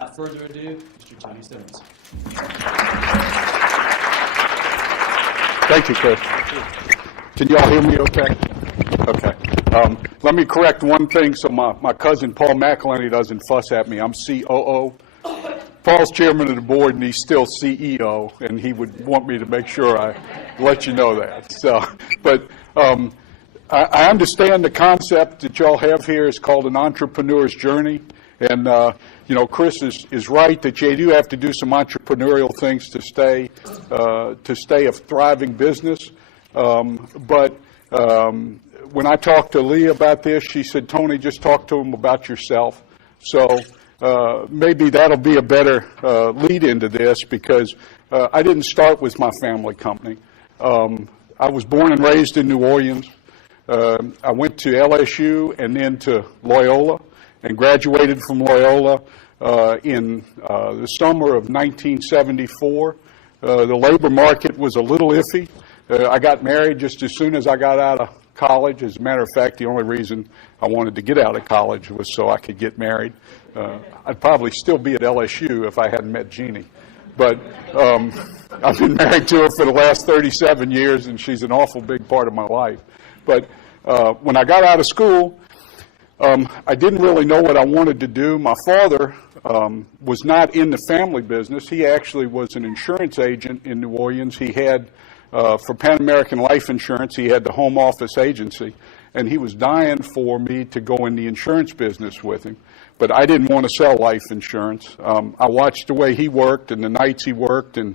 Without further ado, Mr. Tony Simmons. Thank you, Chris. Can you all hear me okay? Okay. Let me correct one thing so my cousin Paul McIlhenny doesn't fuss at me. I'm COO. Paul's chairman of the board, and he's still CEO, and he would want me to make sure I let you know that. So, but I understand the concept that y'all have here is called an entrepreneur's journey, and you know, Chris is right that you do have to do some entrepreneurial things to stay a thriving business. But when I talked to Leah about this, she said, Tony, just talk to him about yourself. So maybe that'll be a better lead into this, because I didn't start with my family company. I was born and raised in New Orleans. I went to LSU and then to Loyola, and graduated from Loyola in the summer of 1974. The labor market was a little iffy. I got married just as soon as I got out of college. As a matter of fact, the only reason I wanted to get out of college was so I could get married. I'd probably still be at LSU if I hadn't met Jeannie. But I've been married to her for the last 37 years, and she's an awful big part of my life. But when I got out of school, I didn't really know what I wanted to do. My father was not in the family business. He actually was an insurance agent in New Orleans. He had, for Pan American Life Insurance, he had the home office agency, and he was dying for me to go in the insurance business with him. But I didn't want to sell life insurance. I watched the way he worked and the nights he worked and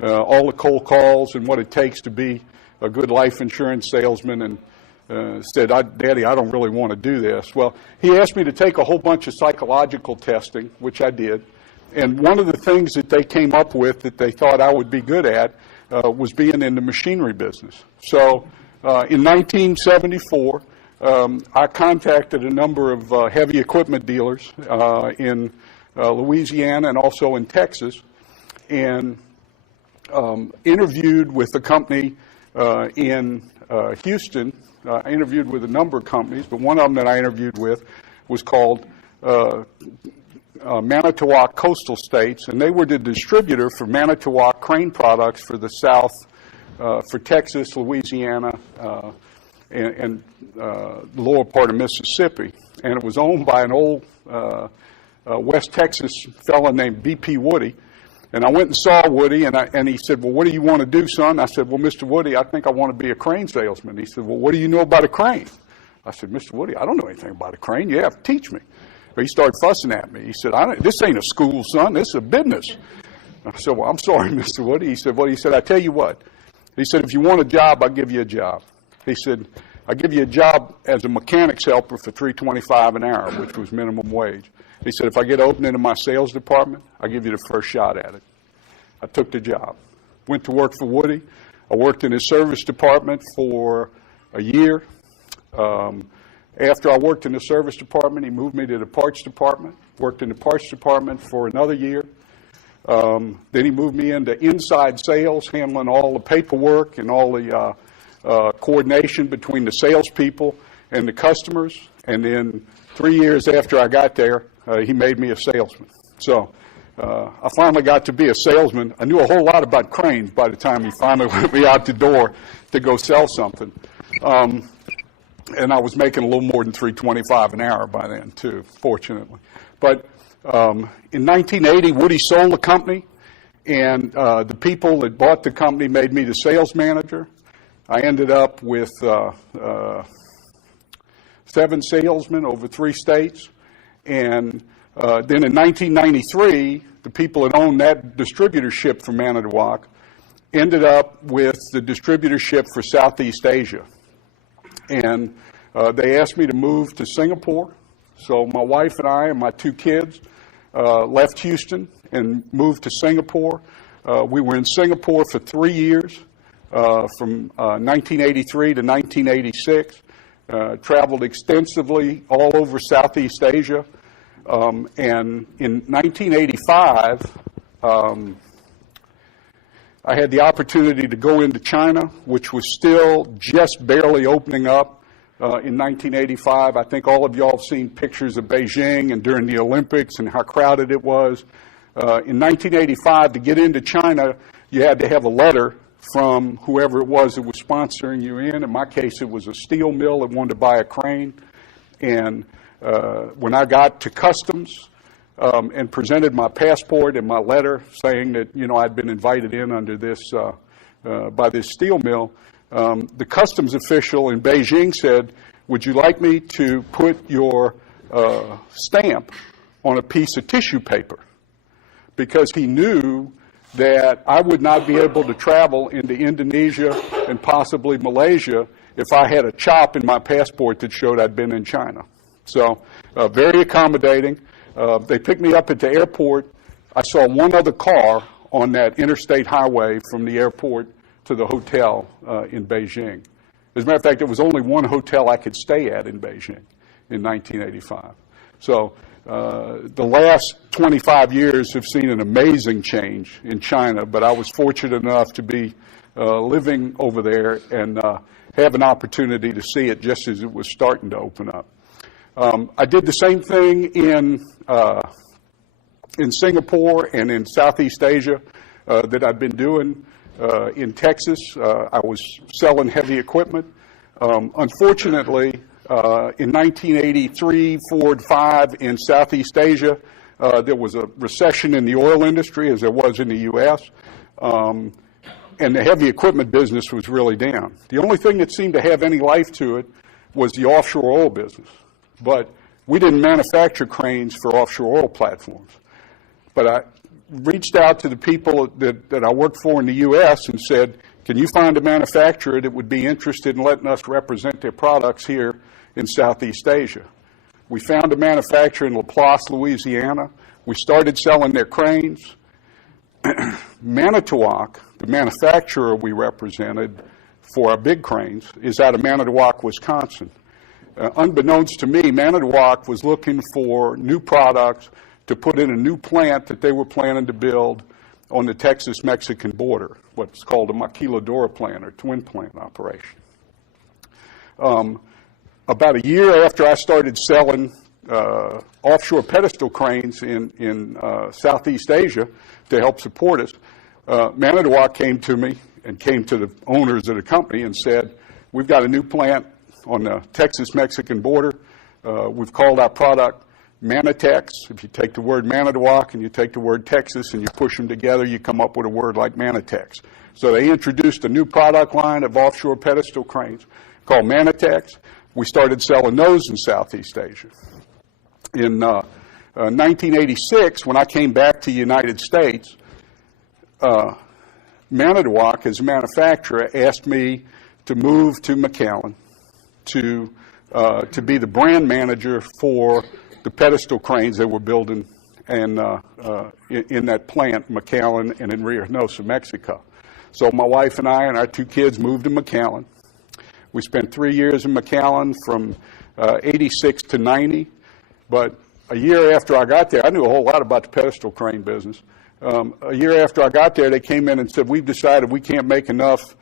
all the cold calls and what it takes to be a good life insurance salesman, and said, Daddy, I don't really want to do this. Well, he asked me to take a whole bunch of psychological testing, which I did. And one of the things that they came up with that they thought I would be good at was being in the machinery business. So in 1974, I contacted a number of heavy equipment dealers in Louisiana and also in Texas, and interviewed with the company in Houston. I interviewed with a number of companies, but one of them that I interviewed with was called Manitowoc Coastal States, and they were the distributor for Manitowoc crane products for the South, for Texas, Louisiana, and the lower part of Mississippi. And it was owned by an old West Texas fellow named B.P. Woody. And I went and saw Woody, and he said, well, what do you want to do, son? I said, well, Mr. Woody, I think I want to be a crane salesman. He said, well, what do you know about a crane? I said, Mr. Woody, I don't know anything about a crane. You have to teach me. But he started fussing at me. He said, this ain't a school, son. This is a business. I said, well, I'm sorry, Mr. Woody. He said, well, I tell you what. He said, if you want a job, I'll give you a job. He said, I'll give you a job as a mechanics helper for $3.25 an hour, which was minimum wage. He said, if I get open into my sales department, I'll give you the first shot at it. I took the job. Went to work for Woody. I worked in his service department for a year. After I worked in the service department, he moved me to the parts department. Worked in the parts department for another year. Then he moved me into inside sales, handling all the paperwork and all the coordination between the salespeople and the customers. And then 3 years after I got there, he made me a salesman. So I finally got to be a salesman. I knew a whole lot about cranes by the time he finally let me out the door to go sell something. And I was making a little more than $3.25 an hour by then, too, fortunately. But in 1980, Woody sold the company, and the people that bought the company made me the sales manager. I ended up with 7 salesmen over 3 states. And then in 1993, the people that owned that distributorship for Manitowoc ended up with the distributorship for Southeast Asia. And they asked me to move to Singapore. So my wife and I and my 2 kids left Houston and moved to Singapore. We were in Singapore for 3 years, from 1983 to 1986. Traveled extensively all over Southeast Asia. And in 1985, I had the opportunity to go into China, which was still just barely opening up. in 1985. I think all of y'all have seen pictures of Beijing and during the Olympics and how crowded it was. In 1985, to get into China, you had to have a letter from whoever it was that was sponsoring you in. In my case, it was a steel mill that wanted to buy a crane. And when I got to customs and presented my passport and my letter saying that, I'd been invited in under this, by this steel mill, the customs official in Beijing said, would you like me to put your stamp on a piece of tissue paper? Because he knew that I would not be able to travel into Indonesia and possibly Malaysia if I had a chop in my passport that showed I'd been in China. So very accommodating. They picked me up at the airport. I saw one other car on that interstate highway from the airport to the hotel in Beijing. As a matter of fact, there was only one hotel I could stay at in Beijing in 1985. So the last 25 years have seen an amazing change in China, but I was fortunate enough to be living over there and have an opportunity to see it just as it was starting to open up. I did the same thing in Singapore and in Southeast Asia that I've been doing in Texas. I was selling heavy equipment. Unfortunately, in 1983, 4 and 5 in Southeast Asia, there was a recession in the oil industry as there was in the U.S., and the heavy equipment business was really down. The only thing that seemed to have any life to it was the offshore oil business. But we didn't manufacture cranes for offshore oil platforms. But I reached out to the people that I worked for in the U.S. and said, can you find a manufacturer that would be interested in letting us represent their products here in Southeast Asia? We found a manufacturer in Laplace, Louisiana. We started selling their cranes. Manitowoc, the manufacturer we represented for our big cranes, is out of Manitowoc, Wisconsin. Unbeknownst to me, Manitowoc was looking for new products to put in a new plant that they were planning to build on the Texas-Mexican border, what's called a maquiladora plant or twin plant operation. About a year after I started selling offshore pedestal cranes in Southeast Asia to help support us, Manitowoc came to me and came to the owners of the company and said, we've got a new plant on the Texas-Mexican border. We've called our product Manitex. If you take the word Manitowoc and you take the word Texas and you push them together, you come up with a word like Manitex. So they introduced a new product line of offshore pedestal cranes called Manitex. We started selling those in Southeast Asia. In 1986, when I came back to the United States, Manitowoc, as a manufacturer, asked me to move to McAllen to be the brand manager for the pedestal cranes they were building and in that plant, McAllen, and in Reynosa, Mexico. So my wife and I and our 2 kids moved to McAllen. We spent 3 years in McAllen from 86 to 90, but a year after I got there, I knew a whole lot about the pedestal crane business. A year after I got there, they came in and said, we've decided we can't make enough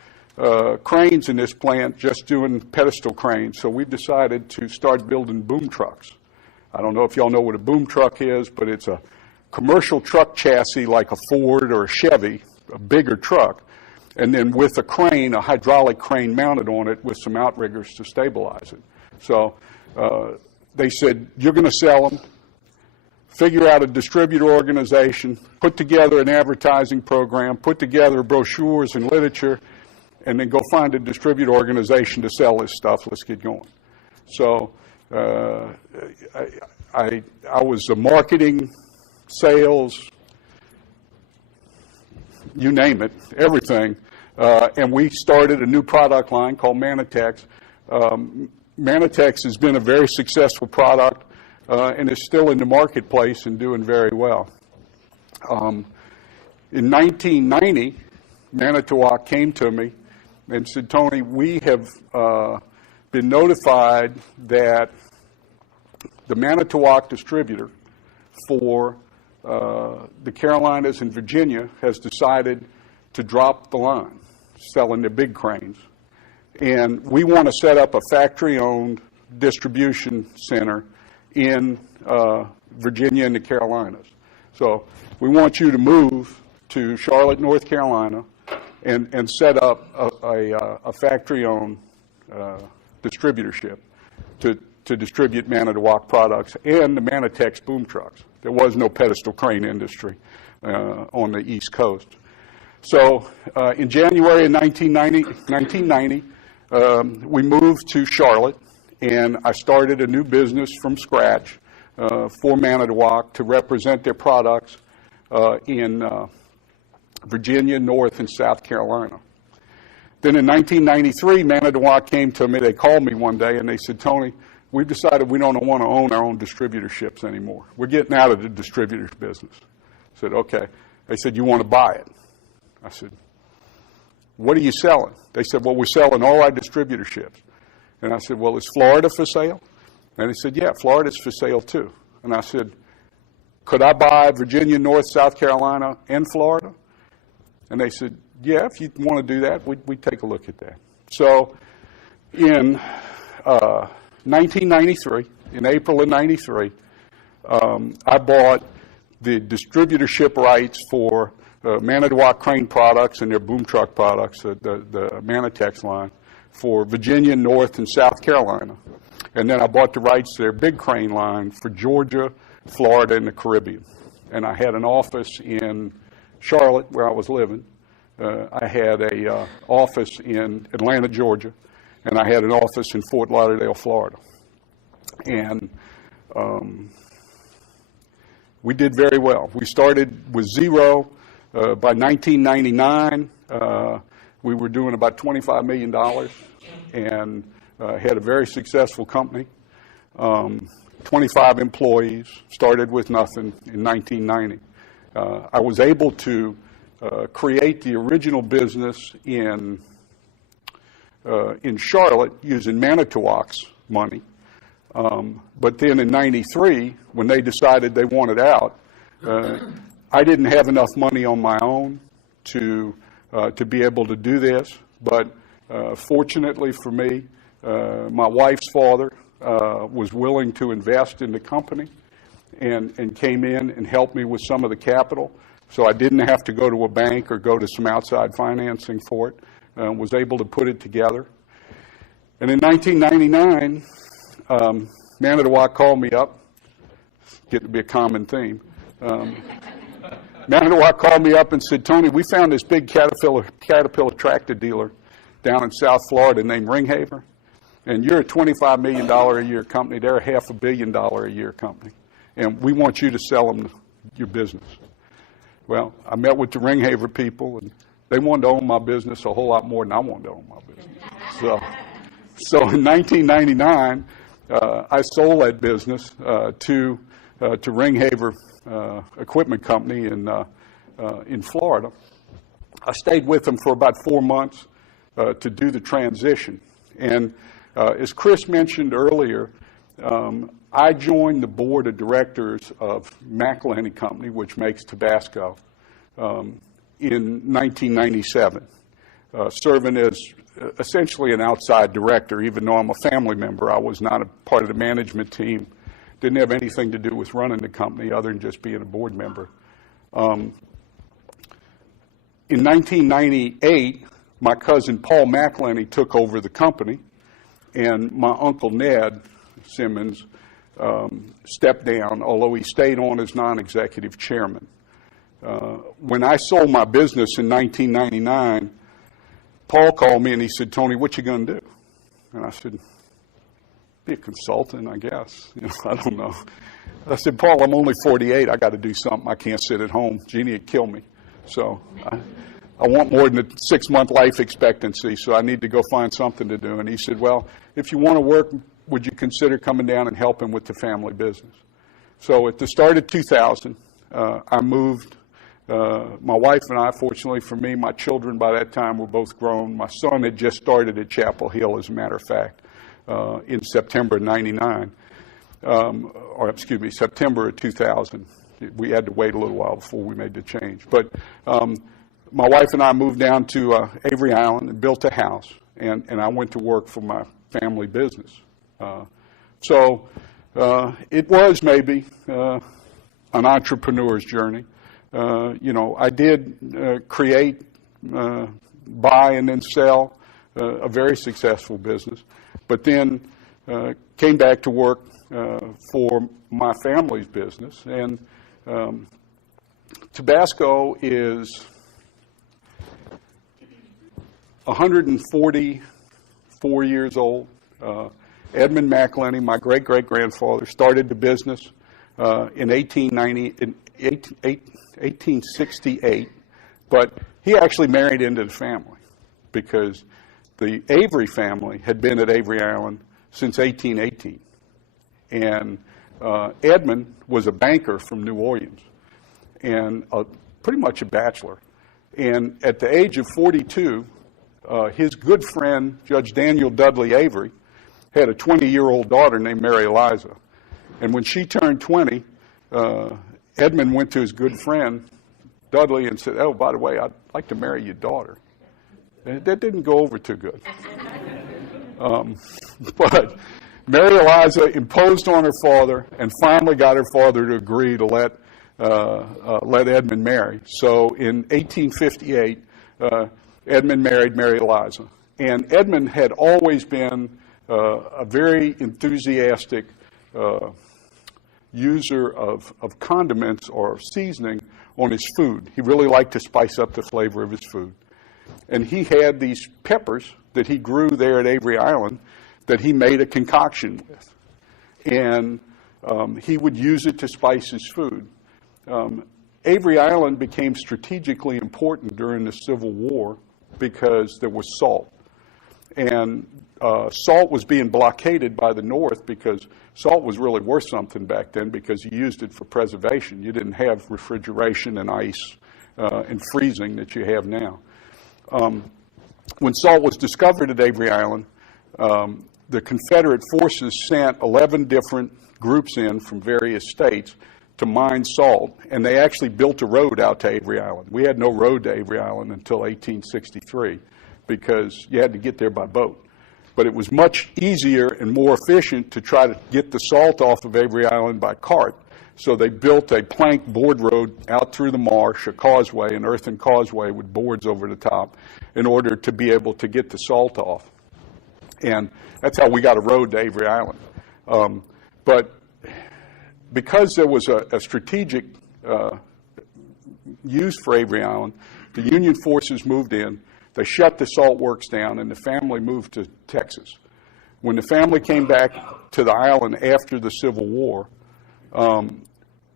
cranes in this plant just doing pedestal cranes, so we've decided to start building boom trucks. I don't know if y'all know what a boom truck is, but it's a commercial truck chassis like a Ford or a Chevy, a bigger truck, and then with a crane, a hydraulic crane mounted on it with some outriggers to stabilize it. So they said, you're going to sell them, figure out a distributor organization, put together an advertising program, put together brochures and literature, and then go find a distributor organization to sell this stuff. Let's get going. So I was a marketing, sales, you name it, everything. And we started a new product line called Manitex. Manitex has been a very successful product and is still in the marketplace and doing very well. In 1990, Manitowoc came to me and said, Tony, we have been notified that the Manitowoc distributor for the Carolinas and Virginia has decided to drop the line, selling their big cranes. and we want to set up a factory-owned distribution center in Virginia and the Carolinas. So we want you to move to Charlotte, North Carolina, and set up a factory-owned distributorship to distribute Manitowoc products and the Manitex boom trucks. There was no pedestal crane industry on the East Coast. So in January of 1990, we moved to Charlotte, and I started a new business from scratch for Manitowoc to represent their products in Virginia, North, and South Carolina. Then in 1993, Manitowoc came to me. They called me one day, and they said, Tony, we've decided we don't want to own our own distributorships anymore. We're getting out of the distributors business. I said, okay. They said, you want to buy it? I said, what are you selling? They said, well, we're selling all our distributorships. And I said, well, is Florida for sale? And they said, yeah, Florida's for sale too. And I said, could I buy Virginia, North, South Carolina, and Florida? And they said, yeah, if you want to do that, we'd take a look at that. So in 1993, in April of 93, I bought the distributorship rights for Manitowoc crane products and their boom truck products, the Manitex line, for Virginia, North, and South Carolina. And then I bought the rights to their big crane line for Georgia, Florida, and the Caribbean. And I had an office in Charlotte, where I was living. I had a office in Atlanta, Georgia, and I had an office in Fort Lauderdale, Florida. And we did very well. We started with zero. By 1999, we were doing about $25 million and had a very successful company. 25 employees, started with nothing in 1990. I was able to create the original business in Charlotte using Manitowoc's money. But then in 93, when they decided they wanted out, I didn't have enough money on my own to be able to do this. But fortunately for me, my wife's father was willing to invest in the company and came in and helped me with some of the capital. So I didn't have to go to a bank or go to some outside financing for it. Was able to put it together. And in 1999, Manitowoc called me up. Getting to be a common theme. Manitowoc called me up and said, Tony, we found this big Caterpillar tractor dealer down in South Florida named Ringhaver, and you're a $25 million a year company. They're a $500 million a year company, and we want you to sell them your business. Well, I met with the Ringhaver people, and they wanted to own my business a whole lot more than I wanted to own my business. So in 1999, I sold that business to Ringhaver Equipment Company in Florida. I stayed with them for about 4 months to do the transition. And as Chris mentioned earlier, I joined the board of directors of McIlhenny Company, which makes Tabasco, in 1997, serving as essentially an outside director. Even though I'm a family member, I was not a part of the management team. Didn't have anything to do with running the company other than just being a board member. In 1998, my cousin Paul McIlhenny took over the company, and my uncle Ned Simmons stepped down, although he stayed on as non-executive chairman. When I sold my business in 1999, Paul called me and he said, Tony, what you going to do? And I said, be a consultant, I guess. I don't know. I said, Paul, I'm only 48. I got to do something. I can't sit at home. Jeannie would kill me. So I want more than a 6-month life expectancy, so I need to go find something to do. And he said, well, if you want to work, would you consider coming down and helping with the family business? So at the start of 2000, I moved. My wife and I, fortunately for me, my children by that time were both grown. My son had just started at Chapel Hill, as a matter of fact. In September of 99, September of 2000. We had to wait a little while before we made the change. But my wife and I moved down to Avery Island and built a house. and I went to work for my family business. So it was maybe an entrepreneur's journey. I did create, buy, and then sell a very successful business, but then came back to work for my family's business. And Tabasco is 144 years old. Edmund McIlhenny, my great-great-grandfather, started the business in 1868, but he actually married into the family because the Avery family had been at Avery Island since 1818. And Edmund was a banker from New Orleans and pretty much a bachelor. And at the age of 42, his good friend, Judge Daniel Dudley Avery, had a 20-year-old daughter named Mary Eliza. And when she turned 20, Edmund went to his good friend, Dudley, and said, "Oh, by the way, I'd like to marry your daughter." And that didn't go over too good. But Mary Eliza imposed on her father and finally got her father to agree to let Edmund marry. So in 1858, Edmund married Mary Eliza. And Edmund had always been a very enthusiastic user of condiments or seasoning on his food. He really liked to spice up the flavor of his food. And he had these peppers that he grew there at Avery Island that he made a concoction with. And he would use it to spice his food. Avery Island became strategically important during the Civil War because there was salt. And salt was being blockaded by the North because salt was really worth something back then because you used it for preservation. You didn't have refrigeration and ice and freezing that you have now. When salt was discovered at Avery Island, the Confederate forces sent 11 different groups in from various states to mine salt, and they actually built a road out to Avery Island. We had no road to Avery Island until 1863 because you had to get there by boat. But it was much easier and more efficient to try to get the salt off of Avery Island by cart. So they built a plank board road out through the marsh, a causeway, an earthen causeway with boards over the top in order to be able to get the salt off. And that's how we got a road to Avery Island. But because there was a strategic use for Avery Island, the Union forces moved in. They shut the salt works down, and the family moved to Texas. When the family came back to the island after the Civil War,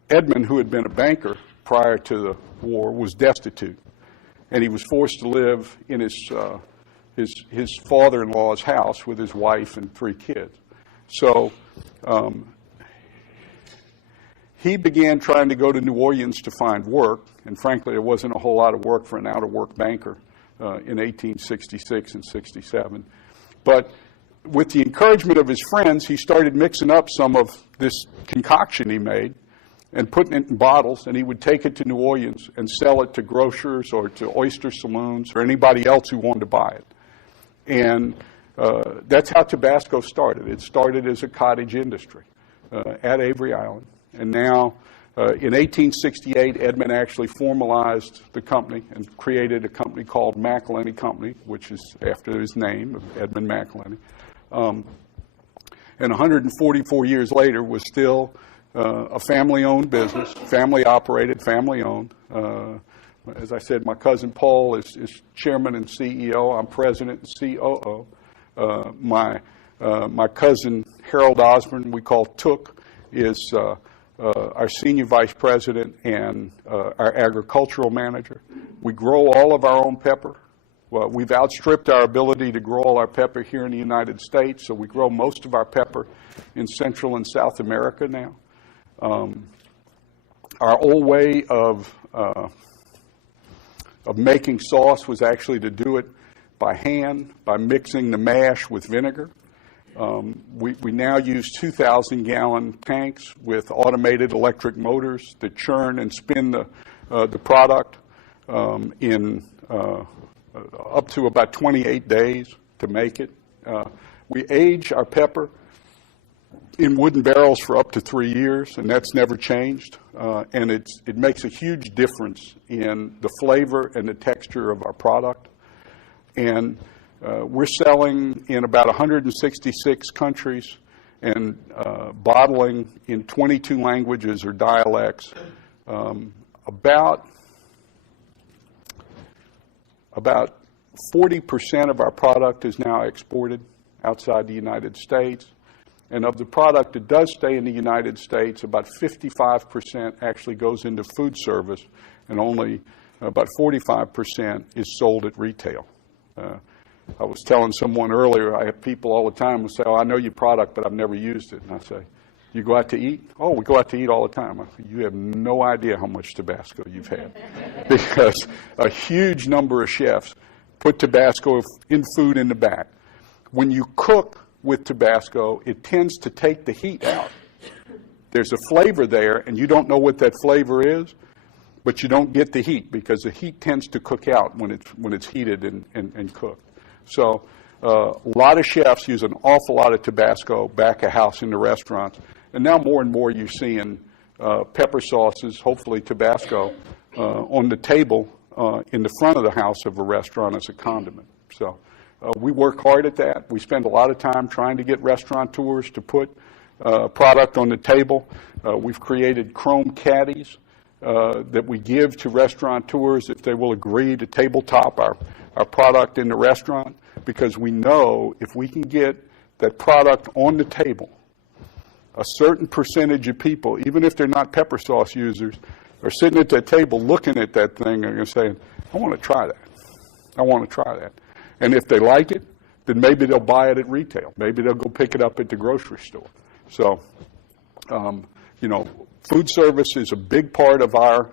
Edmund, who had been a banker prior to the war, was destitute, and he was forced to live in his father-in-law's house with his wife and 3 kids. So he began trying to go to New Orleans to find work, and frankly, there wasn't a whole lot of work for an out-of-work banker in 1866 and 67. But with the encouragement of his friends, he started mixing up some of this concoction he made and putting it in bottles, and he would take it to New Orleans and sell it to grocers or to oyster saloons or anybody else who wanted to buy it. And that's how Tabasco started. It started as a cottage industry at Avery Island. And now, in 1868, Edmund actually formalized the company and created a company called McIlhenny Company, which is after his name, Edmund McIlhenny. And 144 years later was still a family-owned business, family-operated, family-owned. As I said, my cousin Paul is chairman and CEO. I'm president and COO. My cousin Harold Osborne, we call Took, is our senior vice president and our agricultural manager. We grow all of our own pepper. Well, we've outstripped our ability to grow all our pepper here in the United States, so we grow most of our pepper in Central and South America now. Our old way of making sauce was actually to do it by hand, by mixing the mash with vinegar. We now use 2,000-gallon tanks with automated electric motors that churn and spin the product in up to about 28 days. to make it. We age our pepper in wooden barrels for up to 3 years, and that's never changed. And it makes a huge difference in the flavor and the texture of our product. And we're selling in about 166 countries and bottling in 22 languages or dialects. About 40% of our product is now exported outside the United States. And of the product that does stay in the United States, about 55% actually goes into food service, and only about 45% is sold at retail. I was telling someone earlier, I have people all the time who say, oh, I know your product, but I've never used it. And I say, you go out to eat? Oh, we go out to eat all the time. I say, you have no idea how much Tabasco you've had. Because a huge number of chefs put Tabasco in food in the back. When you cook with Tabasco, it tends to take the heat out. There's a flavor there, and you don't know what that flavor is, but you don't get the heat because the heat tends to cook out when it's heated and cooked. So a lot of chefs use an awful lot of Tabasco back of house in the restaurants, and now more and more you're seeing pepper sauces, hopefully Tabasco, on the table in the front of the house of a restaurant as a condiment. So we work hard at that. We spend a lot of time trying to get restaurateurs to put product on the table. We've created chrome caddies that we give to restaurateurs if they will agree to tabletop our product in the restaurant, because we know if we can get that product on the table, a certain percentage of people, even if they're not pepper sauce users, are sitting at that table looking at that thing and they're saying, I want to try that. I want to try that. And if they like it, then maybe they'll buy it at retail. Maybe they'll go pick it up at the grocery store. So, you know, food service is a big part of our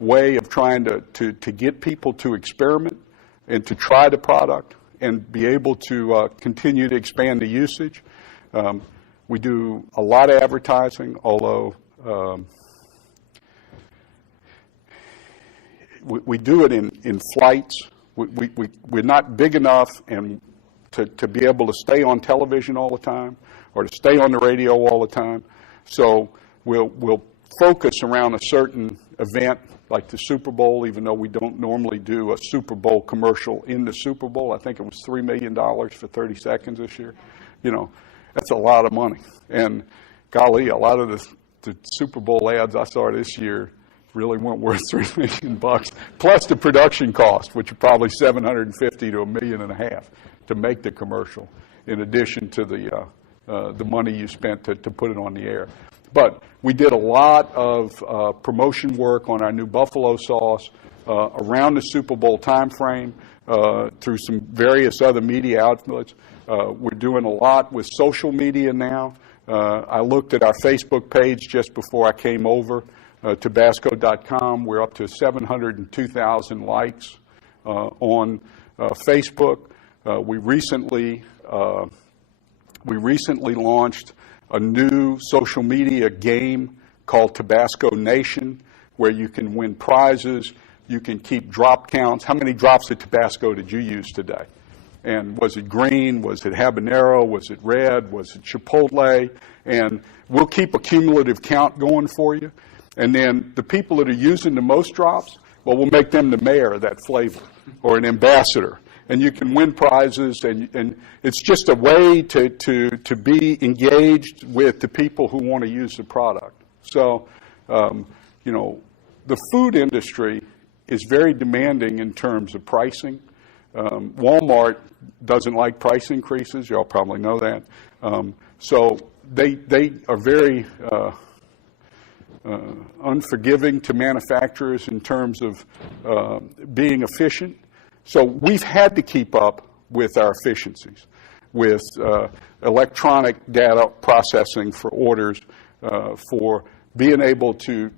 way of trying to get people to experiment and to try the product and be able to continue to expand the usage. We do a lot of advertising, although we do it in flights. We're not big enough and to be able to stay on television all the time or to stay on the radio all the time. So we'll focus around a certain event like the Super Bowl, even though we don't normally do a Super Bowl commercial in the Super Bowl. I think it was $3 million for 30 seconds this year. You know, that's a lot of money. And golly, a lot of the Super Bowl ads I saw this year really weren't worth $3 million, plus the production cost, which are probably $750,000 to $1.5 million to make the commercial, in addition to the money you spent to put it on the air. But we did a lot of promotion work on our new buffalo sauce around the Super Bowl time frame through some various other media outlets. We're doing a lot with social media now. I looked at our Facebook page just before I came over. Tabasco.com. We're up to 702,000 likes on Facebook. We recently launched a new social media game called Tabasco Nation, where you can win prizes. You can keep drop counts. How many drops of Tabasco did you use today? And was it green? Was it habanero? Was it red? Was it chipotle? And we'll keep a cumulative count going for you. And then the people that are using the most drops, well, we'll make them the mayor of that flavor or an ambassador. And you can win prizes, and it's just a way to be engaged with the people who want to use the product. So, you know, the food industry is very demanding in terms of pricing. Walmart doesn't like price increases. You all probably know that. So they are very unforgiving to manufacturers in terms of being efficient. So we've had to keep up with our efficiencies, with electronic data processing for orders, for being able to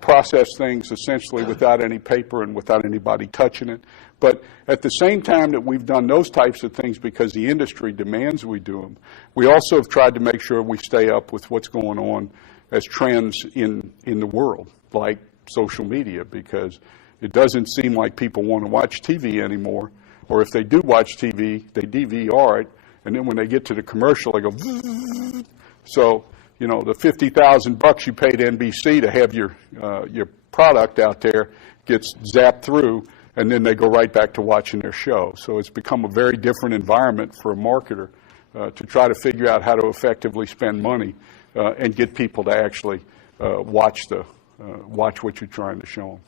process things essentially without any paper and without anybody touching it. But at the same time that we've done those types of things because the industry demands we do them, we also have tried to make sure we stay up with what's going on as trends in the world, like social media, because it doesn't seem like people want to watch TV anymore. or if they do watch TV, they DVR it, and then when they get to the commercial, they go, Vzz. So, you know, the $50,000 you paid NBC to have your product out there gets zapped through, and then they go right back to watching their show. So it's become a very different environment for a marketer to try to figure out how to effectively spend money and get people to actually watch what you're trying to show them.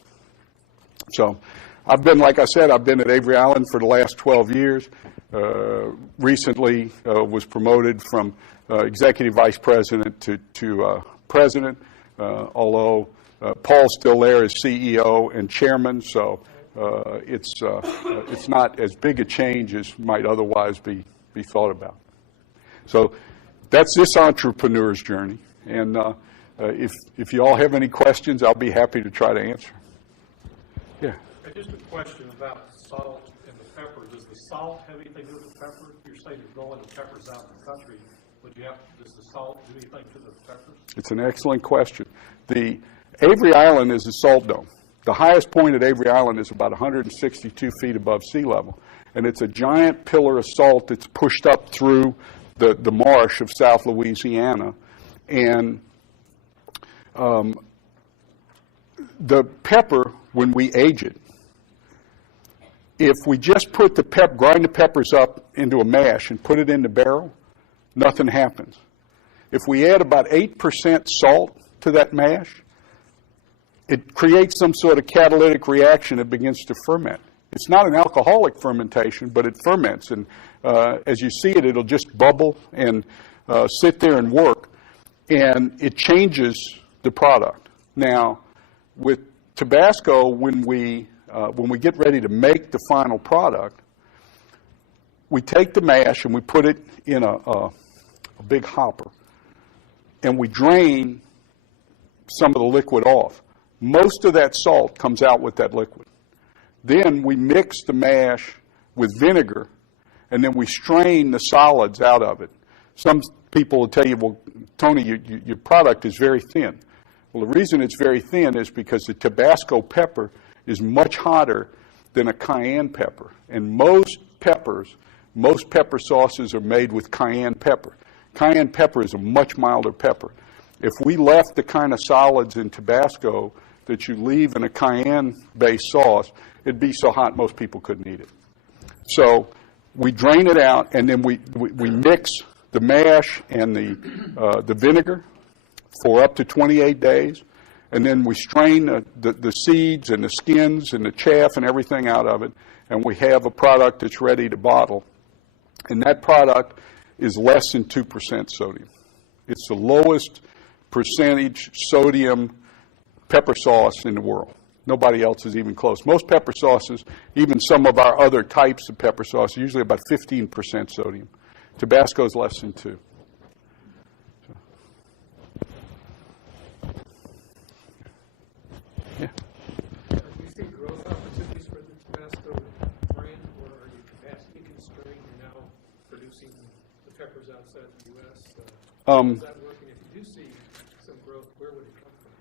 So I've been, like I said, I've been at Avery Island for the last 12 years. Recently was promoted from executive vice president to president, although Paul's still there as CEO and chairman, so it's not as big a change as might otherwise be thought about. So that's this entrepreneur's journey, and if you all have any questions, I'll be happy to try to answer. Yeah. Just a question about salt and the pepper. Does the salt have anything to do with the pepper? You're saying you're growing the peppers out in the country. Does the salt do anything to the peppers? It's an excellent question. The Avery Island is a salt dome. The highest point at Avery Island is about 162 feet above sea level, and it's a giant pillar of salt that's pushed up through the marsh of South Louisiana. And the pepper, when we age it, if we just put grind the peppers up into a mash and put it in the barrel, nothing happens. If we add about 8% salt to that mash, it creates some sort of catalytic reaction that begins to ferment. It's not an alcoholic fermentation, but it ferments. And as you see it, it'll just bubble and sit there and work. And it changes the product. Now, with Tabasco, when we get ready to make the final product, we take the mash and we put it in a big hopper, and we drain some of the liquid off. Most of that salt comes out with that liquid. Then we mix the mash with vinegar, and then we strain the solids out of it. Some people will tell you, well, Tony, your product is very thin. Well, the reason it's very thin is because the Tabasco pepper is much hotter than a cayenne pepper. And most pepper sauces are made with cayenne pepper. Cayenne pepper is a much milder pepper. If we left the kind of solids in Tabasco that you leave in a cayenne-based sauce, it'd be so hot most people couldn't eat it. So we drain it out, and then we mix the mash and the vinegar for up to 28 days, and then we strain the seeds and the skins and the chaff and everything out of it, and we have a product that's ready to bottle. And that product is less than 2% sodium. It's the lowest percentage sodium pepper sauce in the world. Nobody else is even close. Most pepper sauces, even some of our other types of pepper sauce, are usually about 15% sodium. Tabasco is less than 2. Yeah. Do you see growth opportunities for the Tabasco brand, or are you capacity constrained? You're now producing the peppers outside the U.S. How is that working? If you do see some growth, where would it come from?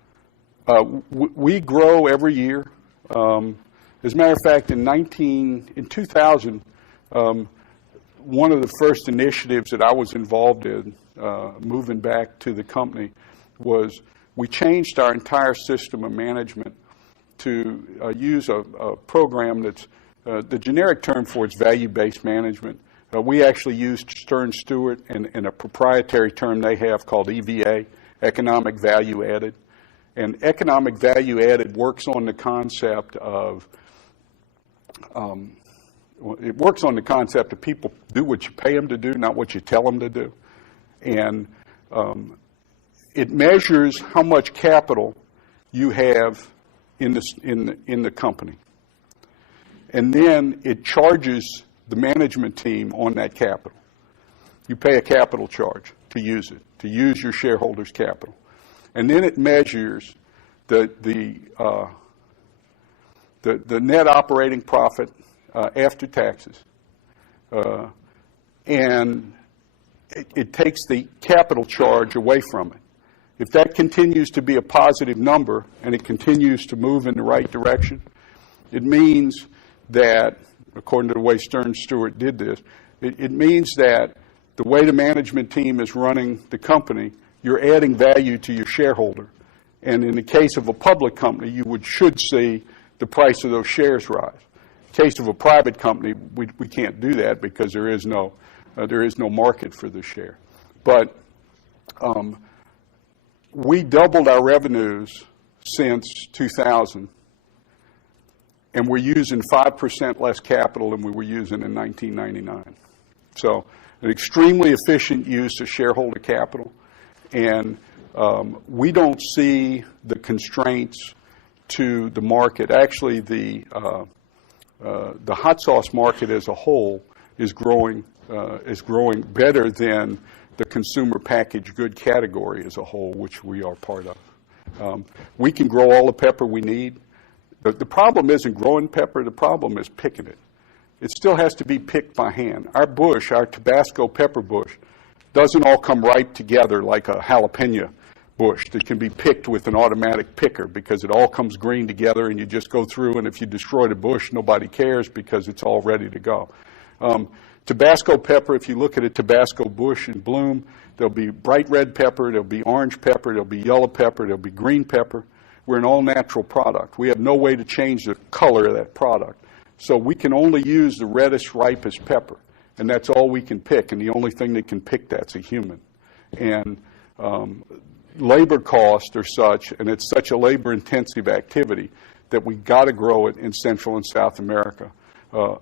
We grow every year. As a matter of fact, in 2000, one of the first initiatives that I was involved in, moving back to the company, was we changed our entire system of management to use a program that's, the generic term for it's value-based management. We actually used Stern Stewart and a proprietary term they have called EVA, Economic Value Added. And economic value added works on the concept of, people do what you pay them to do, not what you tell them to do. And it measures how much capital you have in the company. And then it charges the management team on that capital. You pay a capital charge to use it, to use your shareholders' capital. And then it measures the net operating profit after taxes. And it takes the capital charge away from it. If that continues to be a positive number and it continues to move in the right direction, it means that according to the way Stern Stewart did this. It means that the way the management team is running the company, you're adding value to your shareholder. And in the case of a public company, you should see the price of those shares rise. In the case of a private company, we can't do that because there is no market for the share. But we doubled our revenues since 2000, and we're using 5% less capital than we were using in 1999. So an extremely efficient use of shareholder capital, and we don't see the constraints to the market. Actually, the hot sauce market as a whole is growing better than the consumer packaged good category as a whole, which we are part of. We can grow all the pepper we need. The problem isn't growing pepper. The problem is picking it. It still has to be picked by hand. Our bush, our Tabasco pepper bush, doesn't all come ripe together like a jalapeno bush that can be picked with an automatic picker, because it all comes green together and you just go through, and if you destroy the bush, nobody cares because it's all ready to go. Tabasco pepper, if you look at a Tabasco bush in bloom, there'll be bright red pepper, there'll be orange pepper, there'll be yellow pepper, there'll be green pepper. We're an all-natural product. We have no way to change the color of that product. So we can only use the reddest, ripest pepper, and that's all we can pick, and the only thing that can pick that's a human. And labor costs are such, and it's such a labor-intensive activity, that we got to grow it in Central and South America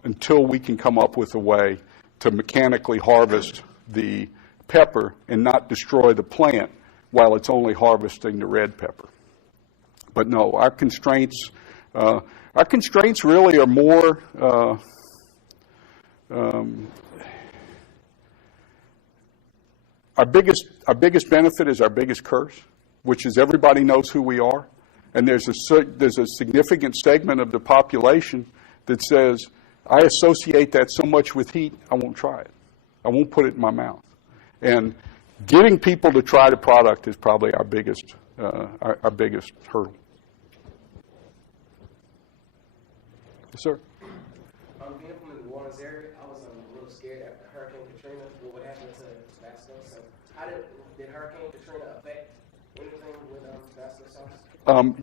until we can come up with a way to mechanically harvest the pepper and not destroy the plant while it's only harvesting the red pepper. But no, our constraints really are more our biggest benefit is our biggest curse, which is everybody knows who we are, and there's a significant segment of the population that says, I associate that so much with heat, I won't try it. I won't put it in my mouth. And getting people to try the product is probably our biggest hurdle. Yes, sir. Being from the New Orleans area, I was a little scared after Hurricane Katrina, what happened to Tabasco. So how did Hurricane Katrina affect anything with Tabasco sauce?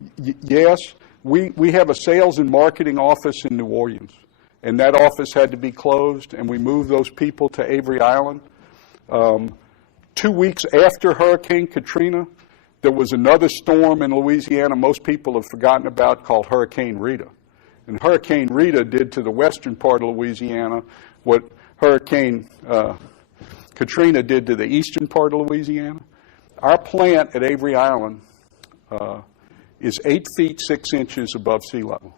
Yes, we have a sales and marketing office in New Orleans, and that office had to be closed, and we moved those people to Avery Island. 2 weeks after Hurricane Katrina, there was another storm in Louisiana most people have forgotten about, called Hurricane Rita. And Hurricane Rita did to the western part of Louisiana what Hurricane Katrina did to the eastern part of Louisiana. Our plant at Avery Island is 8 feet 6 inches above sea level.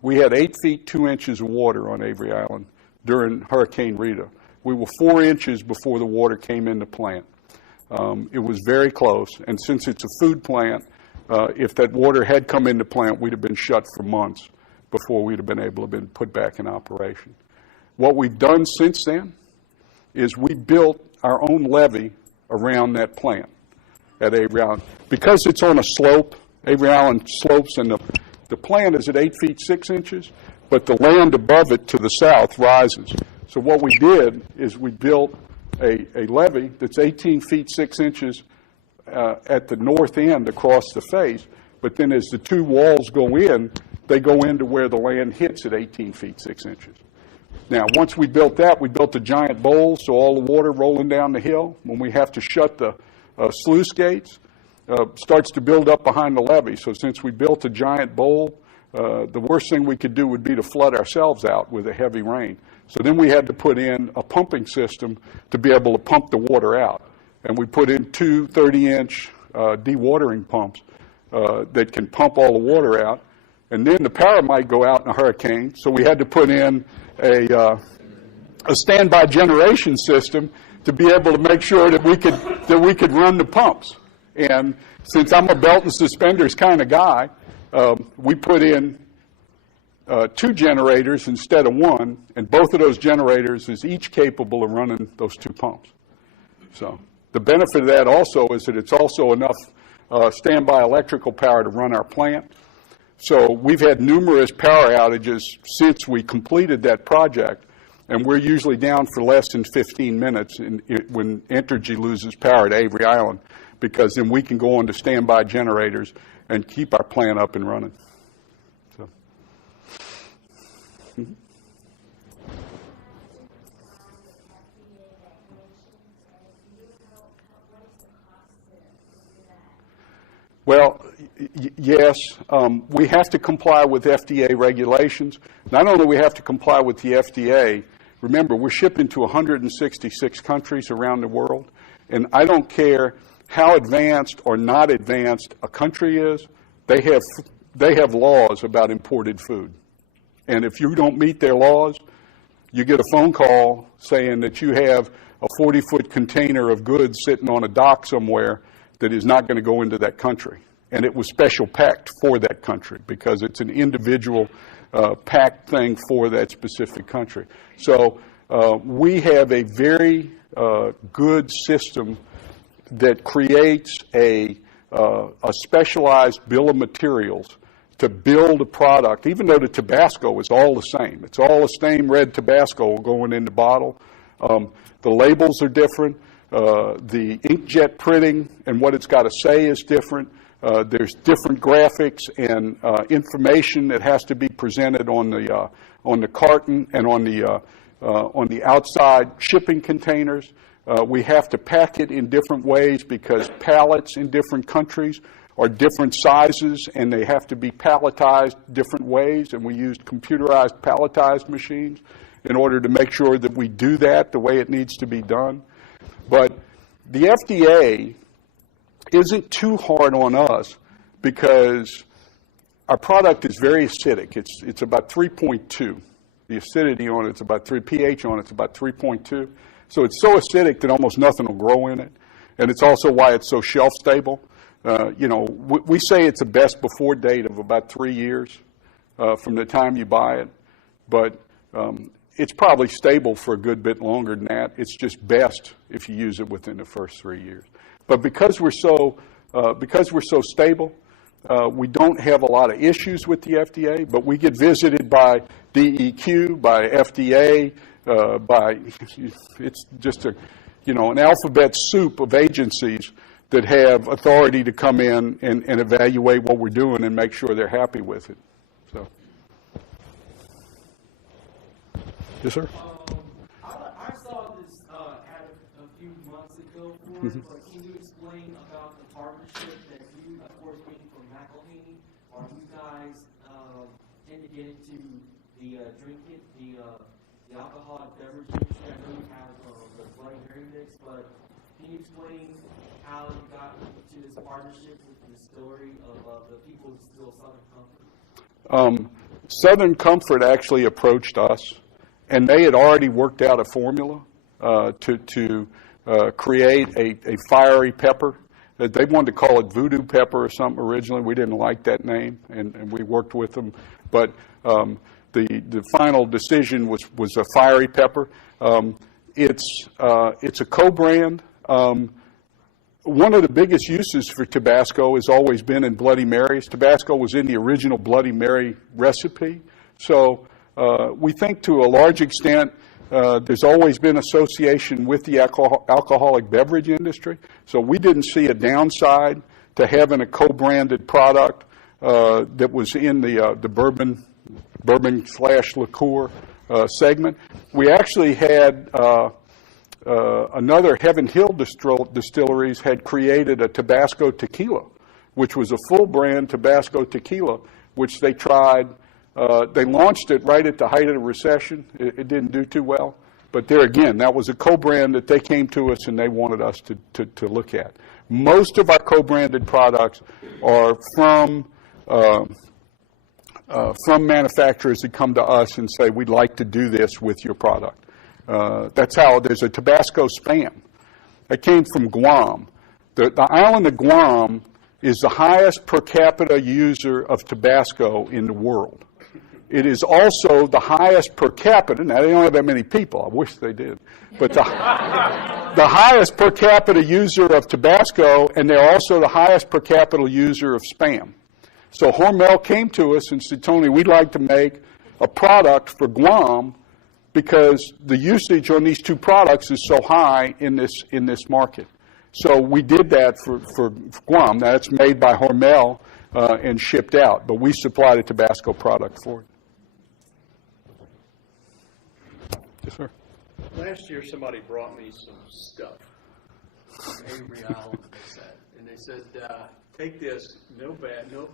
We had 8 feet 2 inches of water on Avery Island during Hurricane Rita. We were 4 inches before the water came in the plant. It was very close, and since it's a food plant, if that water had come in the plant, we'd have been shut for months before we'd have been able to have been put back in operation. What we've done since then is we built our own levee around that plant at Avery Island. Because it's on a slope, Avery Island slopes, and the plant is at 8 feet 6 inches, but the land above it to the south rises. So what we did is we built a levee that's 18 feet 6 inches at the north end across the face, but then as the two walls go in, they go into where the land hits at 18 feet 6 inches. Now, once we built that, we built a giant bowl, so all the water rolling down the hill, when we have to shut the sluice gates, starts to build up behind the levee. So since we built a giant bowl, the worst thing we could do would be to flood ourselves out with a heavy rain. So then we had to put in a pumping system to be able to pump the water out. And we put in two 30-inch dewatering pumps that can pump all the water out. And then the power might go out in a hurricane, so we had to put in a standby generation system to be able to make sure that we could run the pumps. And since I'm a belt and suspenders kind of guy, we put in 2 generators instead of 1, and both of those generators is each capable of running those 2 pumps. So the benefit of that also is that it's also enough standby electrical power to run our plant. So we've had numerous power outages since we completed that project, and we're usually down for less than 15 minutes when Entergy loses power at Avery Island, because then we can go on to standby generators and keep our plant up and running. So. Mm-hmm. Well, yes, we have to comply with FDA regulations. Not only do we have to comply with the FDA, remember, we're shipping to 166 countries around the world, and I don't care how advanced or not advanced a country is, they have laws about imported food. And if you don't meet their laws, you get a phone call saying that you have a 40-foot container of goods sitting on a dock somewhere that is not going to go into that country. And it was special packed for that country because it's an individual packed thing for that specific country. So we have a very good system that creates a specialized bill of materials to build a product, even though the Tabasco is all the same. It's all the same red Tabasco going in the bottle. The labels are different. The inkjet printing and what it's got to say is different. There's different graphics and information that has to be presented on the carton and on the outside shipping containers. We have to pack it in different ways because pallets in different countries are different sizes and they have to be palletized different ways, and we use computerized palletized machines in order to make sure that we do that the way it needs to be done. But the FDA isn't too hard on us because our product is very acidic. It's about 3.2. The acidity on it's about 3, pH on it's about 3.2. So it's so acidic that almost nothing will grow in it. And it's also why it's so shelf stable. We say it's a best before date of about 3 years from the time you buy it. But it's probably stable for a good bit longer than that. It's just best if you use it within the first 3 years. But because we're so stable, we don't have a lot of issues with the FDA. But we get visited by DEQ, by FDA, it's just an alphabet soup of agencies that have authority to come in and evaluate what we're doing and make sure they're happy with it. So, yes, sir. I saw this ad a few months ago for it, but can you explain about the partnership that you, of course, being from McIlhenny, are you guys tend to get into the alcoholic beverage industry? I know you have the Bloody Mary mix, but can you explain how you got into this partnership with the distillery of the people who distill Southern Comfort? Southern Comfort actually approached us, and they had already worked out a formula to create a fiery pepper. They wanted to call it voodoo pepper or something originally. We didn't like that name, and we worked with them. But the final decision was a fiery pepper. It's a co-brand. One of the biggest uses for Tabasco has always been in Bloody Marys. Tabasco was in the original Bloody Mary recipe. So we think to a large extent there's always been association with the alcoholic beverage industry. So we didn't see a downside to having a co-branded product that was in the bourbon/liqueur segment. We actually had another Heaven Hill distilleries had created a Tabasco tequila, which was a full brand Tabasco tequila, which they tried. They launched it right at the height of the recession. It didn't do too well. But there again, that was a co-brand that they came to us and they wanted us to look at. Most of our co-branded products are from manufacturers that come to us and say, we'd like to do this with your product. That's how there's a Tabasco Spam. That came from Guam. The island of Guam is the highest per capita user of Tabasco in the world. It is also the highest per capita. Now, they don't have that many people. I wish they did. But the highest per capita user of Tabasco, and they're also the highest per capita user of Spam. So Hormel came to us and said, Tony, we'd like to make a product for Guam because the usage on these two products is so high in this market. So we did that for Guam. Now, it's made by Hormel and shipped out, but we supplied a Tabasco product for it. Yes, sir. Last year, somebody brought me some stuff from Avery Island, they said, take this, no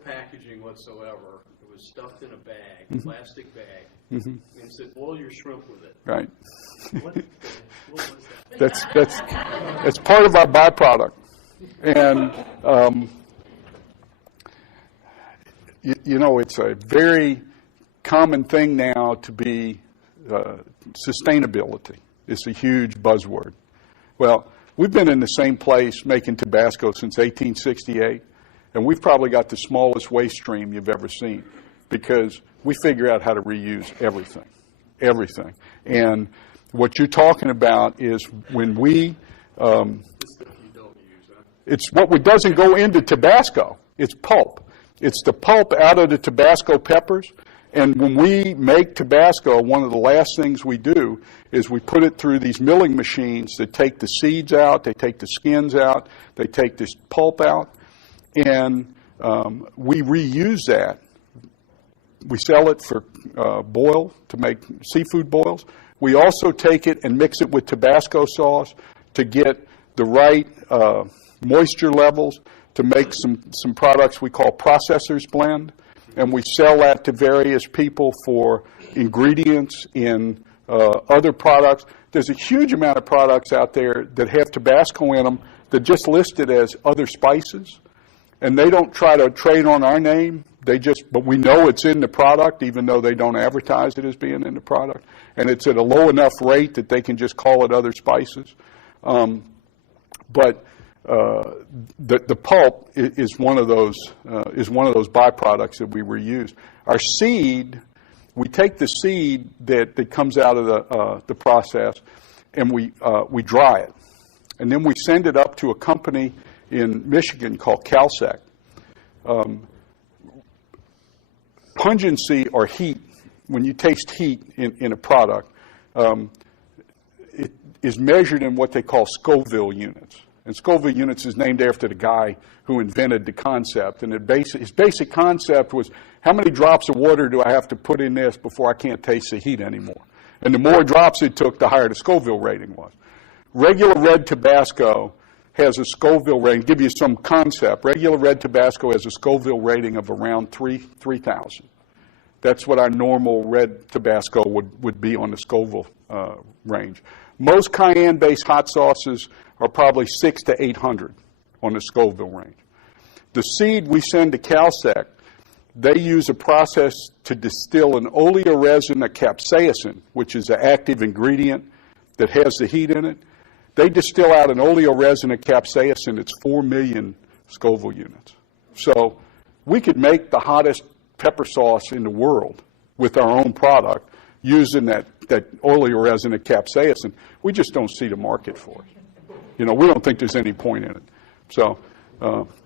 packaging whatsoever. It was stuffed in a bag, plastic bag, and said, boil your shrimp with it. Right. What was that? That's part of our byproduct. And, you know, it's a very common thing now to be sustainability. It's a huge buzzword. Well, we've been in the same place making Tabasco since 1868, and we've probably got the smallest waste stream you've ever seen because we figure out how to reuse everything. And what you're talking about is when we, it's what doesn't go into Tabasco. It's pulp. It's the pulp out of the Tabasco peppers. And when we make Tabasco, one of the last things we do is we put it through these milling machines that take the seeds out, they take the skins out, they take this pulp out, and we reuse that. We sell it for boil to make seafood boils. We also take it and mix it with Tabasco sauce to get the right moisture levels to make some products we call processors blend. And we sell that to various people for ingredients in other products. There's a huge amount of products out there that have Tabasco in them that just listed as other spices. And they don't try to trade on our name. But we know it's in the product, even though they don't advertise it as being in the product. And it's at a low enough rate that they can just call it other spices. But the pulp is one of those byproducts that we reuse. Our seed, we take the seed that comes out of the process, and we dry it, and then we send it up to a company in Michigan called Calsec. Pungency or heat, when you taste heat in a product, it is measured in what they call Scoville units. And Scoville units is named after the guy who invented the concept. And his basic concept was, how many drops of water do I have to put in this before I can't taste the heat anymore? And the more drops it took, the higher the Scoville rating was. Regular red Tabasco has a Scoville rating. Give you some concept. Regular red Tabasco has a Scoville rating of around 3,000. That's what our normal red Tabasco would be on the Scoville range. Most cayenne-based hot sauces are probably 600 to 800 on the Scoville range. The seed we send to Calsec, they use a process to distill an oleoresin, a capsaicin, which is an active ingredient that has the heat in it. They distill out an oleoresin, a capsaicin, it's 4 million Scoville units. So we could make the hottest pepper sauce in the world with our own product using that oleoresin, a capsaicin. We just don't see the market for it. You know, we don't think there's any point in it. So,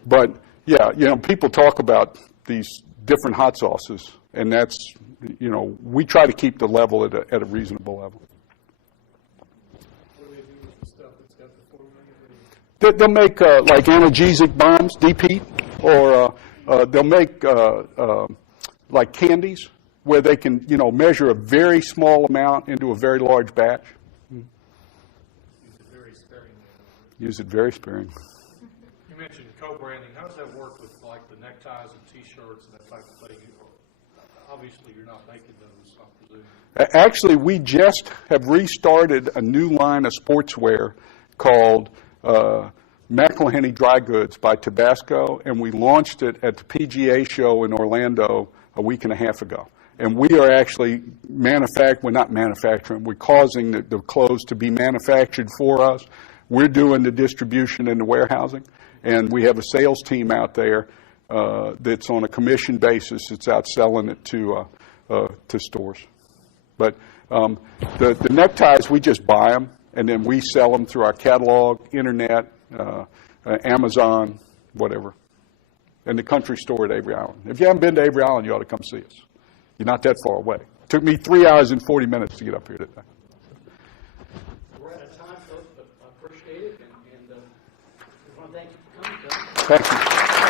but yeah, you know, people talk about these different hot sauces, and that's, you know, we try to keep the level at a reasonable level. What do they do with the stuff that's got the formula? They'll make like analgesic bombs, deep heat, or they'll make like candies where they can, you know, measure a very small amount into a very large batch. Use it very sparingly. You mentioned co-branding. How does that work with like the neckties and T-shirts and that type of thing? Obviously, you're not making those, I presume. Actually, we just have restarted a new line of sportswear called McIlhenny Dry Goods by Tabasco, and we launched it at the PGA show in Orlando a week and a half ago. And we are actually not manufacturing, we're causing the clothes to be manufactured for us. We're doing the distribution and the warehousing, and we have a sales team out there that's on a commission basis that's out selling it to stores. But the neckties, we just buy them, and then we sell them through our catalog, internet, Amazon, whatever. and the country store at Avery Island. If you haven't been to Avery Island, you ought to come see us. You're not that far away. It took me 3 hours and 40 minutes to get up here today. We're out of time, folks, but I appreciate it, and we want to thank you for coming. Thank you.